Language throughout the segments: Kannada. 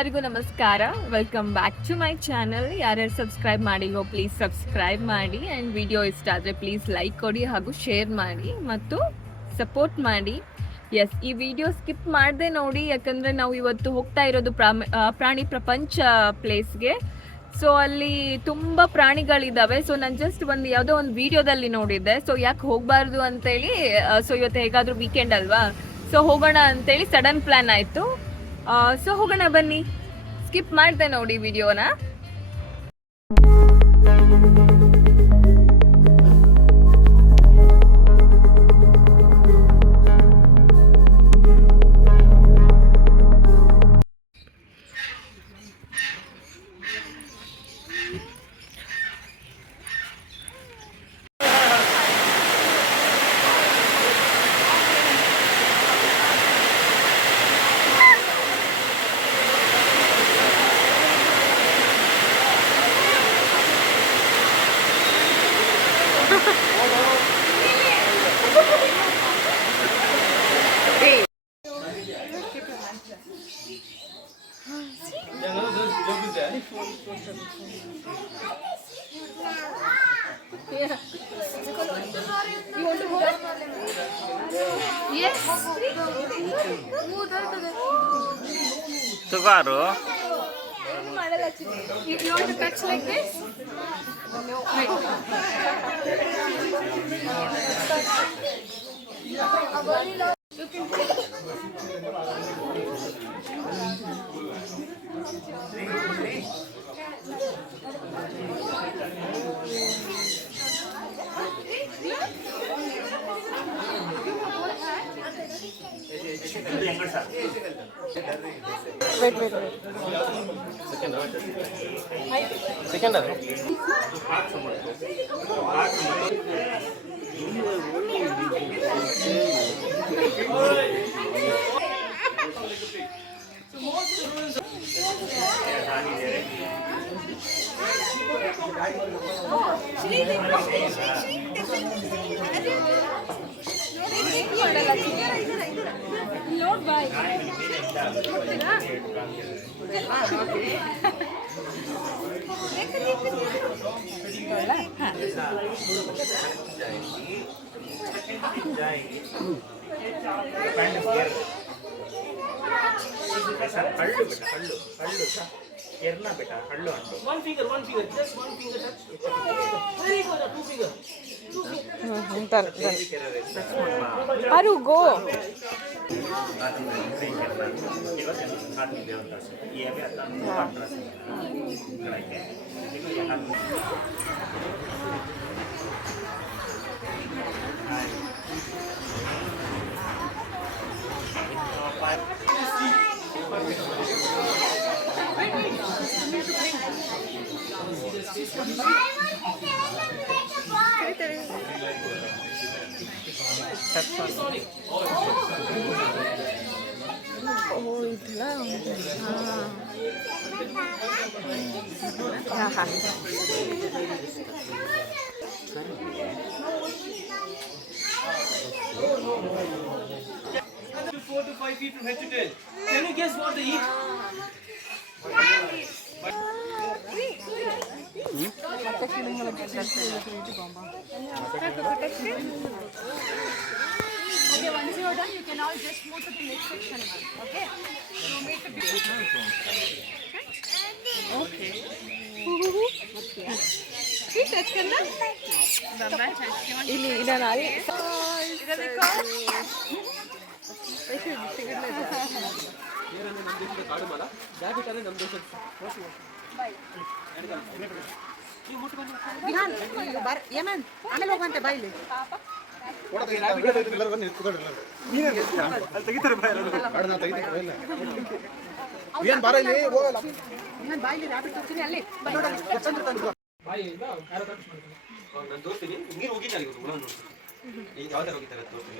ಎಲ್ಲರಿಗೂ ನಮಸ್ಕಾರ. Welcome back to my channel. ಯಾರ್ಯಾರು ಸಬ್ಸ್ಕ್ರೈಬ್ ಮಾಡಿಲ್ವೋ ಪ್ಲೀಸ್ ಸಬ್ಸ್ಕ್ರೈಬ್ ಮಾಡಿ ಆ್ಯಂಡ್ ವಿಡಿಯೋ ಇಷ್ಟ ಆದರೆ ಪ್ಲೀಸ್ ಲೈಕ್ ಕೊಡಿ ಹಾಗೂ ಶೇರ್ ಮಾಡಿ ಮತ್ತು ಸಪೋರ್ಟ್ ಮಾಡಿ. ಎಸ್, ಈ ವಿಡಿಯೋ ಸ್ಕಿಪ್ ಮಾಡದೆ ನೋಡಿ, ಯಾಕಂದರೆ ನಾವು ಇವತ್ತು ಹೋಗ್ತಾ ಇರೋದು ಪ್ರಾಣಿ ಪ್ರಪಂಚ ಪ್ಲೇಸ್ಗೆ. ಸೊ ಅಲ್ಲಿ ತುಂಬ ಪ್ರಾಣಿಗಳಿದ್ದಾವೆ. ಸೊ ನಾನು ಜಸ್ಟ್ ಯಾವುದೋ ಒಂದು ವಿಡಿಯೋದಲ್ಲಿ ನೋಡಿದ್ದೆ. ಸೊ ಯಾಕೆ ಹೋಗಬಾರ್ದು ಅಂತೇಳಿ, ಸೊ ಇವತ್ತು ಹೇಗಾದರೂ ವೀಕೆಂಡ್ ಅಲ್ವಾ, ಸೊ ಹೋಗೋಣ ಅಂತೇಳಿ ಸಡನ್ ಪ್ಲ್ಯಾನ್ ಆಯಿತು. ಸೊ ಹೋಗೋಣ ಬನ್ನಿ, ಸ್ಕಿಪ್ ಮಾಡ್ದೆ ನೋಡಿ ವಿಡಿಯೋನ. Tugaru. You want to touch like this? Wait. Second. Load by. One finger, just one finger touch. Very good, two finger. Aru, go. Four to 5 feet from head to tail. Can you guess what they eat? Okay, once you are done, you can all just move to the next section. Okay? Okay. See, touch करना? ಇಲ್ಲಿ ಇದನ್ನ ಅಲ್ಲಿ ಇದಕ್ಕೆ ಆಮೇಲೆ ಹೋಗುವಂತೆ ಬಾಯಿಲಿ ಬಾಯಿಲಿ ರಾಬಿಟ್ ಹೋಗ್ತೀನಿ ಅಲ್ಲಿ ನಾನು ತೋರಿಸ್ತೀನಿ. ನೀರು ಹೋಗಿದ್ದಾರೆ ಯಾವ ಥರ ಹೋಗಿದ್ದಾರೆ ತೋರಿಸ್ತೀನಿ.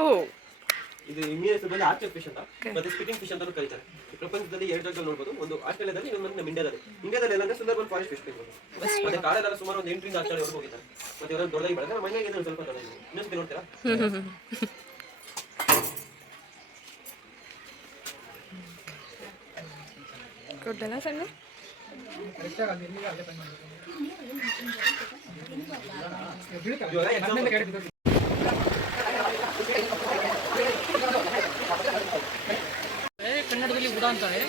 ಓ ಇದು ಮೀನ್ ಹೆಸರು ಬಂದು ಆರ್ಚರ್ ಫಿಶ್ ಅಂತ ಮತ್ತೆ ಸ್ಪಿಟಿಂಗ್ ಫಿಶ್ ಅಂತ ಕರೀತಾರೆ. ಪ್ರಪಂಚದಲ್ಲಿ 2 ಜಾಗದಲ್ಲಿ ನೋಡಬಹುದು, ಒಂದು ಆಸ್ಟ್ರೇಲಿಯಾದಲ್ಲಿ ಇನ್ನೊಂದು ನಮ್ಮ ಇಂಡಿಯಾದಲ್ಲಿ. ಇಂಡಿಯಾದಲ್ಲಿ ಏನಂದ್ರೆ ಸುಂದರ್ಬನ್ ಫಾರೆಸ್ಟ್ ಫಿಶ್ ಮತ್ತೆ ಕಾಡಲ್ಲೆಲ್ಲ ಸುಮಾರು ಒಂದು 8 ರಿಂದ 10 ವರೆಗೂ ಹೋಗಿದ್ದಾರೆ. ಮತ್ತೆ ಇವರನ್ನು ದೊಡ್ಡದಾಗಿ ಬೆಳೆದ್ರೆ ಮನೆಗೆ ಸ್ವಲ್ಪ ದೊಡ್ಡದಾಗಿ ಇನ್ನೊಂದ್ಸತಿ ನೋಡ್ತೀರಾ. ಕೊಡ್ತೇನಾ ಸಣ್ಣ ಇವಾಗ example ಕನ್ನಡದಲ್ಲಿ ಉಡ ಅಂತಾರೆ.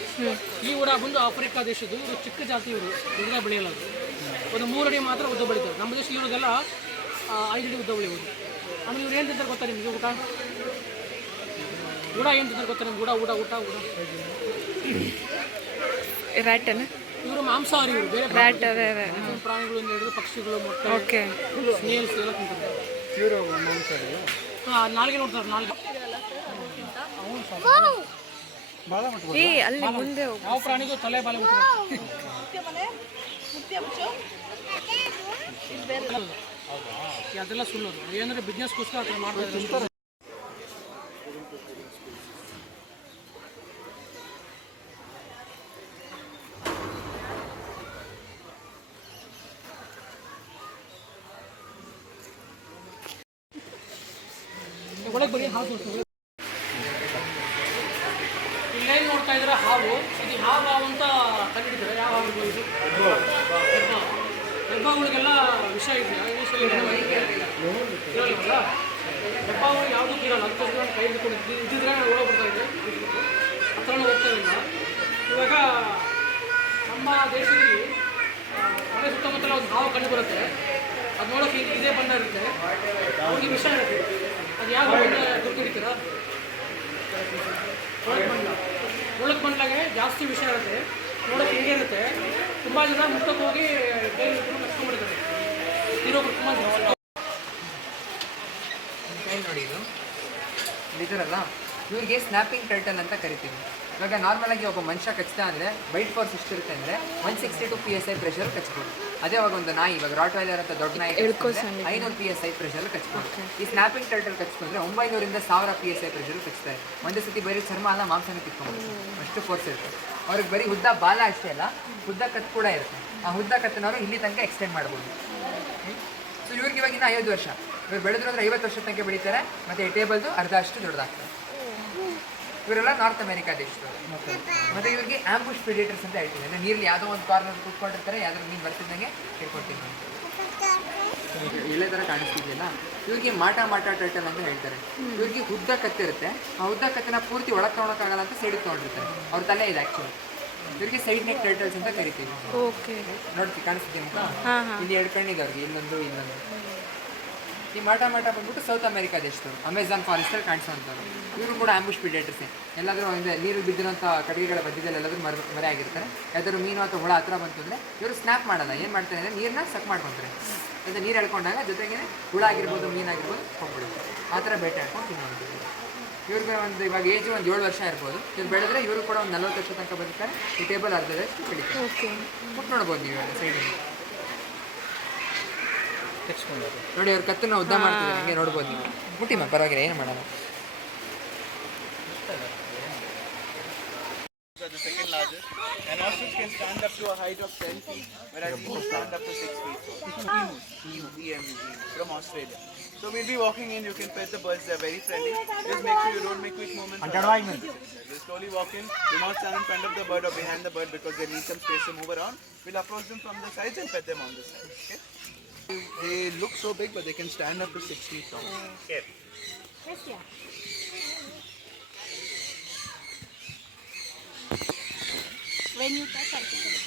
ಈ ಉಡ ಬಂದು ಆಫ್ರಿಕಾ ದೇಶದ್ದು. ಇವರು ಚಿಕ್ಕ ಜಾತಿ, ಇವರು ಉದ್ದ ಬೆಳೆಯಲ್ಲ. ಒಂದು 3 ಅಡಿ ಮಾತ್ರ ಉದ್ದ ಬೆಳೀತಾರೆ. ನಮ್ಮ ದೇಶ ಇರೋದೆಲ್ಲ 5 ಅಡಿ ಉದ್ದ ಬೆಳೆಯೋದು. ಆಮೇಲೆ ಇವ್ರು ಏನು ತಿಂತಾರೆ ಗೊತ್ತಾ ನಿಮಗೆ? ಊಟ ಉಡ ಏನು ತಿಂತಾರೆ ಗೊತ್ತಾ ನಿಮ್ಗೆ? ಊಟ ರ್ಯಾಟನ ಇವರು ಮಾಂಸಾಹಾರಿ. ಇವರು ಬೇರೆ ರ್ಯಾಟ್ ಪ್ರಾಣಿಗಳಿಂದ ಹಿಡಿದು ಪಕ್ಷಿಗಳು, ಮೊಟ್ಟೆ, ಓಕೆ ಸ್ನೇಲ್ಸ್ ಎಲ್ಲ ತಿಂತಾರೆ. ನಾಲ್ಗೆ ನೋಡ್ತಾರೆ. ನಾಲ್ಗೆ ಅಲ್ಲಿ ಮುಂದೆ ಯಾವ ಪ್ರಾಣಿಗೂ ತಲೆ ಬಾಲ ಅದೆಲ್ಲ ಸುಳ್ಳೋದು. ಏನಂದ್ರೆ ಬಿಸ್ನೆಸ್ಗೋಸ್ಕರ ಆ ಥರ ಮಾಡ್ತಾ ಇದ್ದಾರೆ. ಒಳಗೆ ಬರೀ ಹಾವು ತೋರಿಸ್ತಾರೆ. ಇಲ್ಲೇನು ನೋಡ್ತಾ ಇದ್ರೆ ಹಾವು, ಇದು ಹಾವು ಅಂತ ಕಂಡಿದ್ದಾರೆ. ಯಾವ ಹಾವು ಇದು? ಹೆಬ್ಬಾವುಗಳಿಗೆಲ್ಲ ವಿಷ ಇದೆಯಾ? ಇರಲ್ಲ. ಹೆಬ್ಬಾವುಗಳು ಯಾವುದಕ್ಕೂ ಇರಲ್ಲ. ಅದಕ್ಕೋಸ್ಕರ ಕೈ ಹಿಡ್ಕೊಂಡು ಇದ್ದಿದ್ರೆ ಒಳಗೆ ಬರ್ತಾ ಇದೆ. ಹತ್ರನೂ ಹೋಗ್ತಾ ಇಲ್ಲ. ಇವಾಗ ನಮ್ಮ ದೇಶದಲ್ಲಿ ಮನೆ ಸುತ್ತಮುತ್ತಲ ಒಂದು ಹಾವು ಕಂಡು ಬರುತ್ತೆ. ಅದು ನೋಡೋಕೆ ಇದೇ ಬಣ್ಣ ಇರುತ್ತೆ. ಅವ್ರಿಗೆ ವಿಷ ಇರುತ್ತೆ. ಅದು ಯಾವ ಗುರ್ತು ಹಿಡಿತೀರಾ? ಒಳಗೆ ಬಂದಾಗೆ ಜಾಸ್ತಿ ವಿಷಯ ಇರುತ್ತೆ. ನೋಡೋಕೆ ಹಿಂಗೆ ಇರುತ್ತೆ. ತುಂಬ ಜನ ಮುಟ್ಟಕ್ಕೆ ಹೋಗಿ ಕೈ ಹಿಡ್ಕೊಂಡು ಕಸ್ಕೊಂಡ್ಬಿಡ್ತಾರೆ. ಇರೋಬ್ರು ತುಂಬ ಜನ ನೋಡಿ, ಇದು ಇದರಲ್ಲ, ಇವ್ರಿಗೆ ಸ್ನ್ಯಾಪಿಂಗ್ ಟರ್ಟಲ್ ಅಂತ ಕರಿತೀವಿ. ಇವಾಗ ನಾರ್ಮಲ್ ಆಗಿ ಒಬ್ಬ ಮನುಷ್ಯ ಕಚ್ತಾ ಅಂದರೆ ಬೈಟ್ ಫೋರ್ಸ್ ಎಷ್ಟಿರುತ್ತೆ ಅಂದರೆ 162 PSI ಪ್ರೆಷರ್ ಕಚ್ಬೋದು. ಅದೇ ಅವಾಗ ಒಂದು ನಾಯಿ, ಇವಾಗ ರಾಟ್ ವೈಲರ್ ಅಂತ ದೊಡ್ಡ ನಾಯಿ 500 PSI ಪ್ರೆಷರ್ ಕಚ್ಬೋದು. ಈ ಸ್ನ್ಯಾಪಿಂಗ್ ಟರ್ಟಲ್ ಕಚ್ಕೊಂಡ್ರೆ 900 ರಿಂದ 1000 PSI ಪ್ರೆಷರ್ ಕಚ್ತಾರೆ. ಒಂದೇ ಸತಿ ಬರೀ ಚರ್ಮ ಅಲ್ಲ, ಮಾಂಸನ ಕಿತ್ಕೊಂಡ್ಬಿಡ್ತಾರೆ. ಅಷ್ಟು ಫೋರ್ಸ್ ಇರುತ್ತೆ ಅವ್ರಿಗೆ. ಬರೀ ಉದ್ದ ಬಾಲ ಅಷ್ಟೇ ಅಲ್ಲ, ಉದ್ದ ಕತ್ತು ಕೂಡ ಇರುತ್ತೆ. ಆ ಉದ್ದ ಕತ್ತನವರು ಇಲ್ಲಿ ತನಕ ಎಕ್ಸ್ಟೆಂಡ್ ಮಾಡ್ಬೋದು. ಸೊ ಇವ್ರಿಗೆ ಇವಾಗ ಇನ್ನು 5 ವರ್ಷ. ಇವ್ರು ಬೆಳೆದ್ರು ಅಂದರೆ 50 ವರ್ಷ ತನಕ ಬೆಳೀತಾರೆ. ಮತ್ತು ಈ ಟೇಬಲ್ದು ಅರ್ಧ ಅಷ್ಟು ದೊಡ್ಡದಾಗ್ತದೆ. ಇವರೆಲ್ಲ ನಾರ್ತ್ ಅಮೆರಿಕಾ ದೇಶದವರು. ಮತ್ತು ಇವ್ರಿಗೆ ಆಂಬುಷ್ ಪ್ರಿಡೇಟರ್ಸ್ ಅಂತ ಹೇಳ್ತೀವಿ. ಅಂದರೆ ನೀರಲ್ಲಿ ಯಾವುದೋ ಒಂದು ಕಾರ್ನರ್ ಕೂತ್ಕೊಂಡಿರ್ತಾರೆ, ಯಾವ್ದಾದ್ರು ಮೀನು ಬರ್ತಿದ್ದಂಗೆ ಹಿಡ್ಕೊಳ್ತೀವಿ. ಇಲ್ಲೇ ಥರ ಕಾಣಿಸ್ತಿದೆಯಲ್ಲ, ಇವ್ರಿಗೆ ಮಾಟ ಟರ್ಟಲ್ ಅಂತ ಹೇಳ್ತಾರೆ. ಇವ್ರಿಗೆ ಉದ್ದ ಕತ್ತಿರುತ್ತೆ. ಆ ಉದ್ದ ಕತ್ತನ್ನ ಪೂರ್ತಿ ಒಳಗೆ ತೊಗೊಳಕ್ಕಾಗಲ್ಲ ಅಂತ ಸೈಡಿಗೆ ತೊಗೊಂಡಿರ್ತಾರೆ. ಅವ್ರ ತಲೆ ಇದೆ ಆ್ಯಕ್ಚುಲಿ. ಇವರಿಗೆ ಸೈಡ್ ನೆಕ್ ಟರ್ಟಲ್ಸ್ ಅಂತ ಕರಿತೀವಿ. ನೋಡ್ತೀವಿ, ಕಾಣಿಸ್ತೀವಿ ಅಂತ. ಇಲ್ಲಿ 2 ಕಣ್ಣಿದೆ ಅವ್ರಿಗೆ, ಇಲ್ಲೊಂದು. ಈ ಮಾಟ ಬಂದ್ಬಿಟ್ಟು ಸೌತ್ ಅಮೆರಿಕಾ ದೇಶದವರು, ಅಮೆಝಾನ್ ಫಾರೆಸ್ಟಲ್ಲಿ ಕಾಣಿಸೋವಂಥವ್ರು. ಇವರು ಕೂಡ ಆಂಬುಷ್ ಪ್ರಿಡೇಟರ್ಸೇ. ಎಲ್ಲಾದರೂ ಒಂದು ನೀರು ಬಿದ್ದಿರೋಂಥ ಕಟ್ಟಿಗೆಗಳ ಮಧ್ಯದಲ್ಲಿ ಎಲ್ಲಾದರೂ ಮರೆ ಆಗಿರ್ತಾರೆ. ಯಾವ್ದಾದ್ರು ಮೀನು ಅಥವಾ ಹುಳ ಹತ್ರ ಬಂತು ಅಂದರೆ ಇವರು ಸ್ನ್ಯಾಪ್ ಮಾಡಲ್ಲ. ಏನು ಮಾಡ್ತಾರೆ ಅಂದರೆ ನೀರನ್ನ ಸಕ್ ಮಾಡ್ಕೊತಾರೆ. ಅಂದರೆ ನೀರು ಎಳ್ಕೊಂಡಾಗ ಜೊತೆಗೆ ಹುಳ ಆಗಿರ್ಬೋದು, ಮೀನಾಗಿರ್ಬೋದು ಹೋಗ್ಬಿಡುತ್ತೆ. ಆ ಥರ ಬೇಟೆ ಹಾಕೊಂಡು ತಿನ್ನೋದು. ಇವ್ರಿಗೆ ಒಂದು ಇವಾಗ ಏಜು ಒಂದು 7 ವರ್ಷ ಇರ್ಬೋದು. ಇವ್ರು ಬೆಳೆದ್ರೆ ಇವರು ಕೂಡ ಒಂದು 40 ವರ್ಷ ತನಕ ಬದುಕ್ತಾರೆ. ಈ ಟೇಬಲ್ ಅರ್ಧದಷ್ಟು ಬೆಳೀತಾರೆ. ಮುಟ್ಟು ನೋಡ್ಬೋದು ನೀವು ಸೈಡಲ್ಲಿ ನೋಡಿ. ಅವ್ರ ಕತ್ತನ್ನು ಉದ್ದ ಮಾಡ್ತಿದ್ದಾರೆ, ಹಂಗೆ ನೋಡ್ಬೋದು ನೀವು. ಮುಟ್ಟಿಮ್ಮ, ಪರವಾಗಿಲ್ಲ, ಏನು ಮಾಡಲ್ಲ. The second largest, and ostrich can stand up to a height of 10 feet, whereas emus stand up to 6 feet. Emus from Australia. So we'll be walking in. You can pet the birds; they're very friendly. Just make sure you don't make quick movements. Just slowly walk in. Do not stand in front of the bird or behind the bird because they need some space to move around. We'll approach them from the sides and pet them on the side. Okay? They look so big, but they can stand up to 6 feet tall. Okay. Yes, yeah. When you touch something. Wait.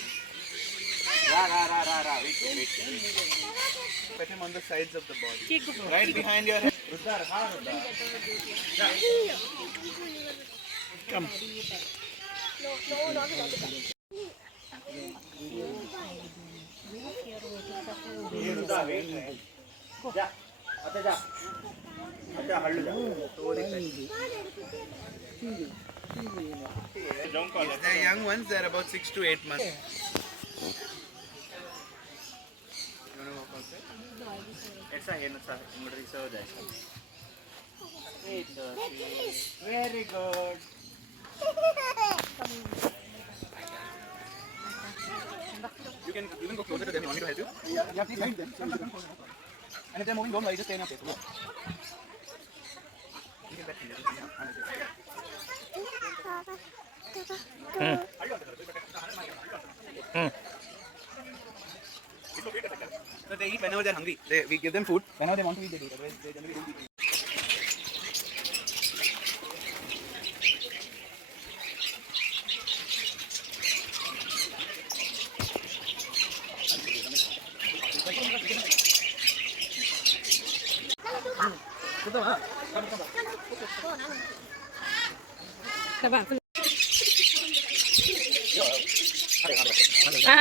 Put him on the sides of the body. Right behind your head. Come. The young ones, they're about 6 to 8 months. You want to walk outside? Very good. You can go closer to them. You want me to help you? Yeah, please guide them. And if they're moving, don't worry. Just stay in your place. Go. You can bet me. So they eat whenever they're hungry. We give them food. Whenever they want to eat, they do. Otherwise, they generally don't eat.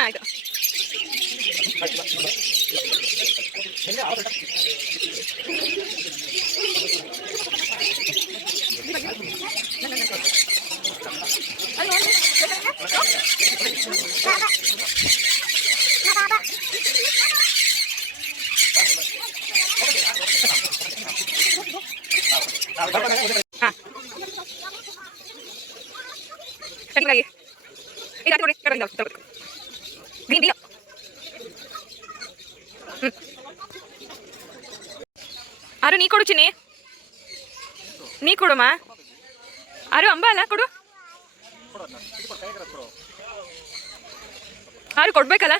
ಆಯ್ತು. ಕಟ್ಟಿಗಾಗಿ ಇದು ನೋಡಿ ಕಟ್ಟಿಂದ ಗ್ರೀನ್ ಟೀ ಆರು ನೀ ಕೊಡು ಚಿನ್ನಿ, ನೀ ಕೊಡುಮ್ಮ. ಆರು ಅಂಬ ಅಲ್ಲ ಕೊಡು, ಆರು ಕೊಡ್ಬೇಕಲ್ಲ.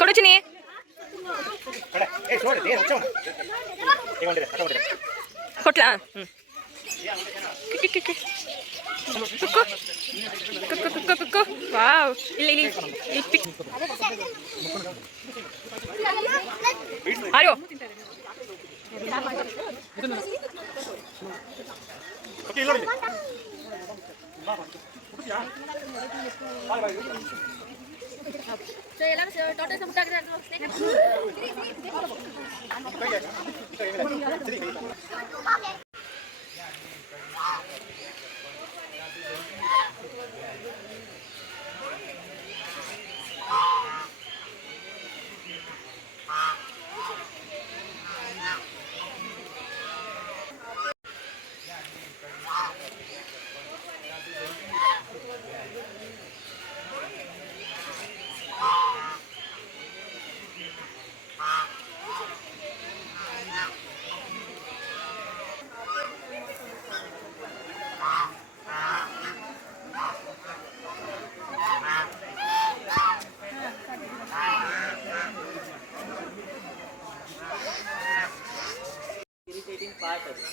ಕೊಡು ಚಿನ್ನಿ. ಕೊಟ್ಲಾ? ವಾವ್, ಇಲ್ಲಿ ಆರು ಇರಿಟೇಟಿಂಗ್ ಪಾರ್ಟ್ ಅದು.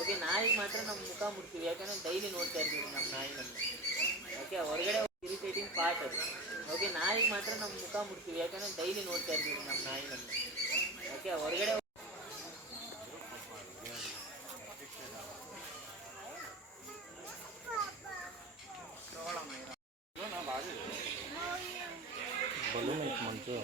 ಓಕೆ, ನಾಯಿಗೆ ಮಾತ್ರ ನಮ್ಮ ಮುಖ ಮುಡ್ತೀವಿ, ಯಾಕಂದರೆ ಡೈಲಿ ನೋಡ್ತಾ ಇರ್ತೀವಿ ನಮ್ಮ ನಾಯಿ ನಮ್ಮನ್ನು. ಓಕೆ, ಹೊರಗಡೆ ಇರಿಟೇಟಿಂಗ್ ಪಾರ್ಟ್ ಅದು. ಓಕೆ, ನಾಯಿಗೆ ಮಾತ್ರ ನಮ್ಮ ಮುಖ ಮುಡ್ತೀವಿ, ಯಾಕಂದರೆ ಡೈಲಿ ನೋಡ್ತಾ ಇರ್ತೀವಿ ನಮ್ಮ ನಾಯಿ ನಮ್ಮನ್ನು. ಓಕೆ, ಹೊರಗಡೆ ಬಲೂನ್ ಐತೆ ಮಂಚು.